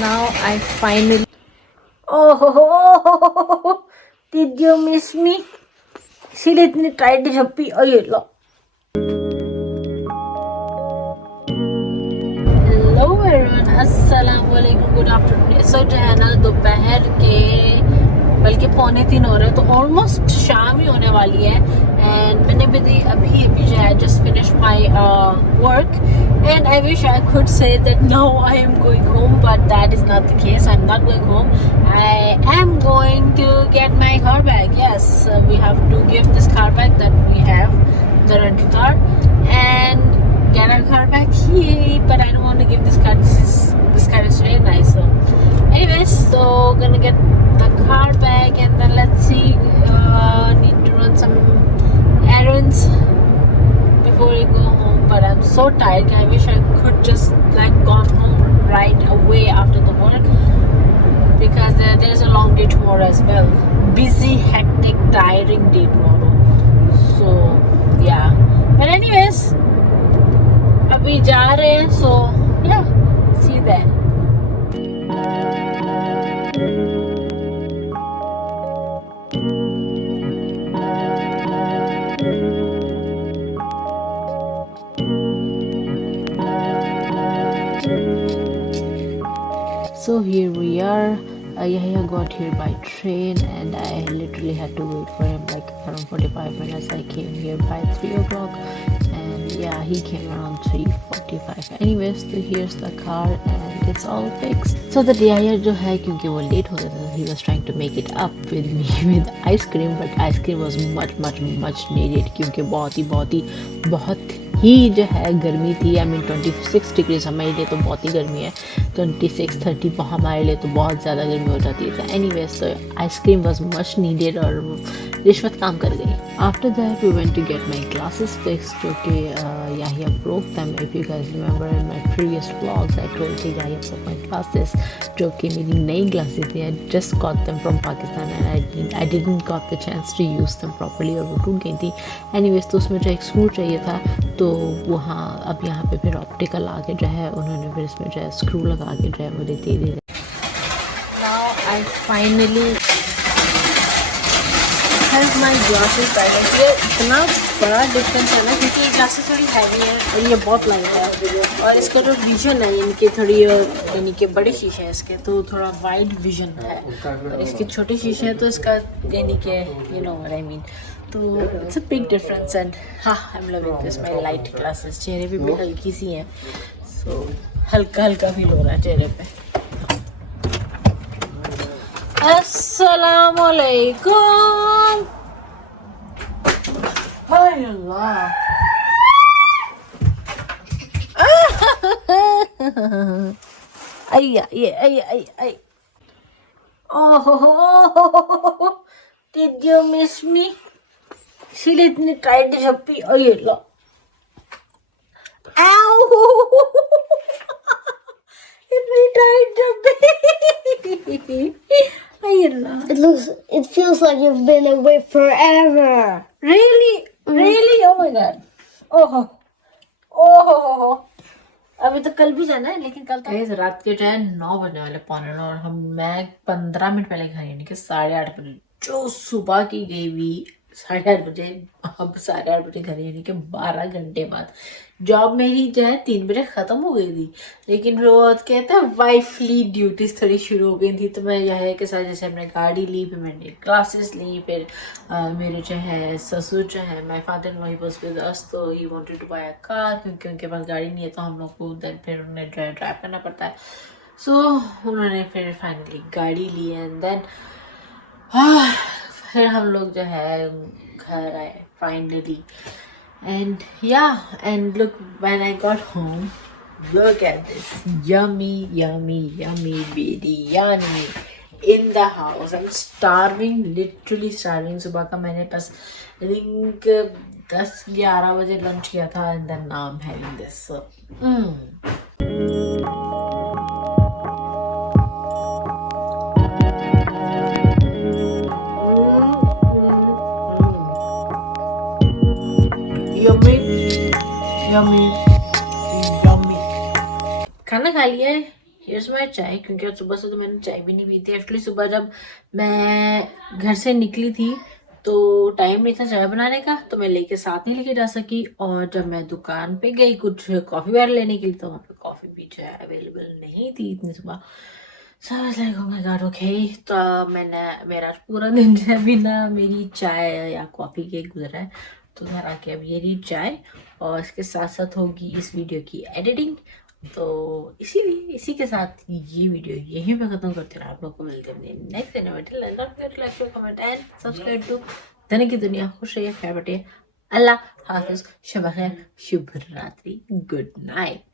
Now I finally. Oh, did you miss me? इसीलिए इतनी टाइट झप्पी और ये लो. Hello everyone, अस्सलाम वालेकुम, गुड आफ्टरनून. सो जो है ना दोपहर के बल्कि 2:45 हो रहे हैं, तो ऑलमोस्ट शाम ही होने वाली है. एंड मैंने भी अभी जो है just finish my work and I wish I could say that now I am going home, but that is not the case. I'm not going home. I am going to get my car back. Yes, we have to give this car back that we have, the rental car, and get our car back here. But I don't want to give this car. This car is very nice. So anyways, so gonna get the car back and then let's see. Need to run some errands before we go home, but I'm so tired. I wish I could just like gone home right away after the work, because there is a long day tomorrow as well. Busy, hectic, tiring day tomorrow. So yeah, but anyways, abhi ja rahe hain, so yeah, see you there. So here we are. Yahya got here by train and I literally had to wait for him like around 45 minutes. I came here by 3 o'clock and yeah, he came around 3:45. Anyways, so here's the car and it's all fixed. So that Yahya जो है क्योंकि वो late हो गया था, he was trying to make it up with me with ice cream, but ice cream was much needed क्योंकि बहुत ही जो है गर्मी थी. आई मीन 26 डिग्रीज हमारे लिए तो बहुत ही गर्मी है. 26-30 हमारे लिए तो बहुत ज़्यादा गर्मी हो जाती है. एनीवेज, तो आइसक्रीम वाज मच नीडेड और रिश्वत काम कर गई. After that we went to get my glasses fixed, जो कि Yahya broke them. If you guys remember in my previous vlogs I told you Yahya broke my glasses, जो कि मेरी नई ग्लासेस थी. I just got them from Pakistan and I didn't got the chance to use them properly, और वो टूट गई थी. एनीवेज, तो उसमें जो एक स्क्रू चाहिए था, तो वहाँ अब यहाँ पे फिर ऑप्टिकल आके जो है उन्होंने फिर इसमें जो है स्क्रू लगा के जो है वो दे दी. Now I finally have my glasses back. ये इतना बड़ा डिफरेंस है ना, क्योंकि ये ग्लासेस थोड़ी हैवी है और ये बहुत लाइट है, और इसका जो विजन है यानी कि थोड़ी यानी कि बड़े शीशे हैं इसके, तो थोड़ा वाइड विजन है, और इसके छोटे शीशे हैं तो इसका यानी कि you know what I mean. तो it's a big difference and हाँ, I am loving this my light glasses. चेहरे पे भी हल्की सी हैं, सो हल्का फील हो रहा है चेहरे पे. अस्सलाम वालेकुम. हाय अल्लाह. आई. ओह, did you miss me? इसीलिए इतनी टाइट झप्पी और ये लो. इतनी टाइट झप्पी. It feels like you've been away forever. Really? Oh my god. ओह. अभी तो कल भी जाना है, लेकिन कल तो रात के जो है 9 बजने वाले, 9:45, और मैं 15 मिनट पहले घर, यानी कि 8:30 बजे, जो सुबह की गई हुई 8:30 बजे, अब 8:30 बजे घर, यानी कि 12 घंटे बाद. जॉब मेरी जो है 3 बजे ख़त्म हो गई थी, लेकिन फिर वो कहते हैं वाइफली ड्यूटीज़ थोड़ी शुरू हो गई थी. तो मैं यह के साथ जैसे हमने गाड़ी ली, फिर मैंने क्लासेस ली, फिर मेरे जो है ससुर जो है माई फादर वही बस विद अस, तो he wanted to buy a car, क्योंकि उनके पास गाड़ी नहीं है, तो हम लोग को उधर फिर उन्हें ड्राइव करना पड़ता है. सो उन्होंने फिर फाइनली गाड़ी ली एंड देन फिर हम लोग जो है घर आए finally. And yeah, and look, when I got home, look at this yummy biryani in the house. I'm starving, literally starving. सुबह का मैंने बस I think 10-11 बजे लंच किया था, and then now I'm having this. So, yummy. खाना खा लिया है, here's my चाय, क्योंकि आज सुबह से तो मैंने चाय भी नहीं पी थी। एक्चुअली सुबह जब मैं घर से निकली थी तो टाइम नहीं था चाय बनाने का, तो मैं लेके साथ नहीं लेके जा सकी। और जब मैं दुकान पे गई कुछ कॉफ़ी वगैरह लेने के लिए, तो वहाँ पे कॉफ़ी भी जो है अवेलेबल नहीं थी इतनी सुबह। So I was like, oh my god, okay. तो मैंने मेरा पूरा दिन जो है बिना मेरी चाय या कॉफ़ी के गुजरा है। तो घर आके अब ये रही चाय, और इसके साथ साथ होगी इस वीडियो की एडिटिंग। तो इसी के साथ ये वीडियो यहीं पे खत्म करते हैं। आप लोग को मिलते हैं next video. Comment and subscribe to Dhanak की दुनिया। खुश रहिए, ख्याल रखिए। अल्लाह हाफिज, शब खैर, शुभ रात्रि, गुड नाइट।